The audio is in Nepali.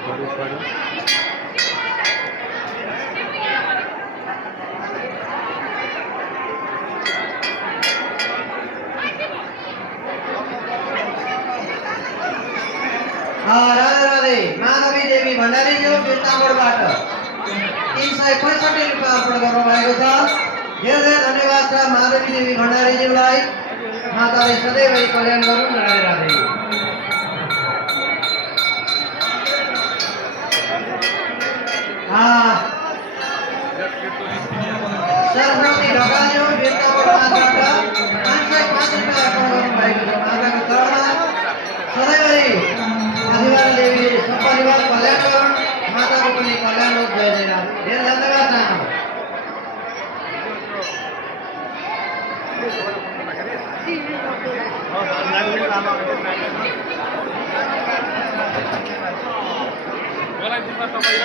राधे राधे मानवी देवी भण्डारीज्यू बिर्तामोडबाट 365 रुपैयाँ अर्पण गर्नुभएको छ। धेरै धेरै धन्यवाद छ माधवी देवी भण्डारीज्यूलाई। माताले सधैँ कल्याण गरून्। राधे राधे। सरस्वती ढकाल्यो बिर्तामोडबाट 505 रुपैयाँ अर्पण गर्नुभएको छ। माताको चरणमा सधैँभरि आदिवासी देवी सपरिवार कल्याण गरून्। माताको पनि कल्याण होस्। जय जय राम। धेरै धन्यवाद चाहन्छु। बोलाइदिनु तपाईँ